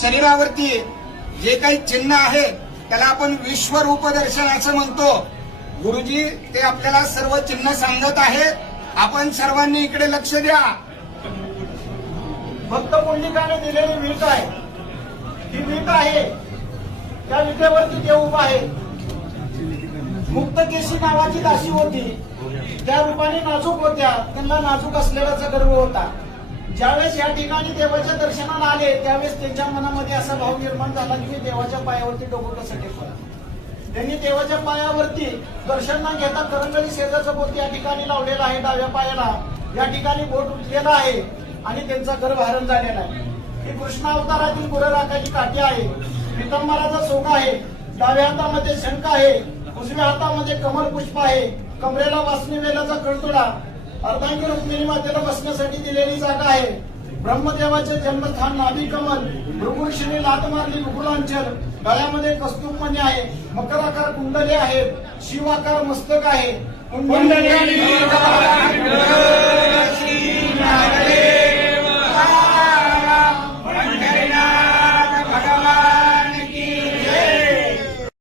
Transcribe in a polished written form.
शरीरावरती जे काही चिन्ह आहे त्याला आपण विश्वरूप दर्शन असं म्हणतो। गुरुजी ते आपल्याला सर्व चिन्ह सांगत आहेत। आपण सर्वांनी इकडे लक्ष द्या। भक्त पुंडलिकाने दिलेली वीट आहे, ही वीट आहे, त्या विटेवरती देव उभा आहे। मुक्तकेशी नावाची दासी होती, त्या रूपाने नाजूक होत्या, त्यांना नाजूक असलेल्याचा गर्व होता। ज्यावेळेस या ठिकाणी देवाच्या दर्शनाला आले त्यावेळेस त्यांच्या मनामध्ये असा भाव निर्माण झाला की मी देवाच्या पायावरती डोकं कसं टेकवं। त्यांनी देवाच्या पायावरती दर्शन न घेता करंगळी शेजारचं बोट या ठिकाणी लावलेलं आहे, डाव्या पायाला या ठिकाणी बोट उठलेला आहे आणि त्यांचा गर्भधारण झालेला आहे। ही कृष्ण अवतारातील गुरराखाची काठी आहे, पितांबराचा सोगा आहे, डाव्या हातामध्ये शंख आहे, उजव्या हातामध्ये कमल पुष्प आहे, कमरेला वासनी वेलाचा कळतोडा, अर्धांगी रुक्मिणी मातेला बसण्यासाठी दिलेली जागा आहे। ब्रह्मदेवाचे जन्मस्थान नाभी कमल, भृगुर्षीने लात मारली मुकुलांचल, गळ्यामध्ये कस्तूप मणी आहे, मकर आकार कुंडले आहेत, शिव आकार मस्तक आहे। कुंडली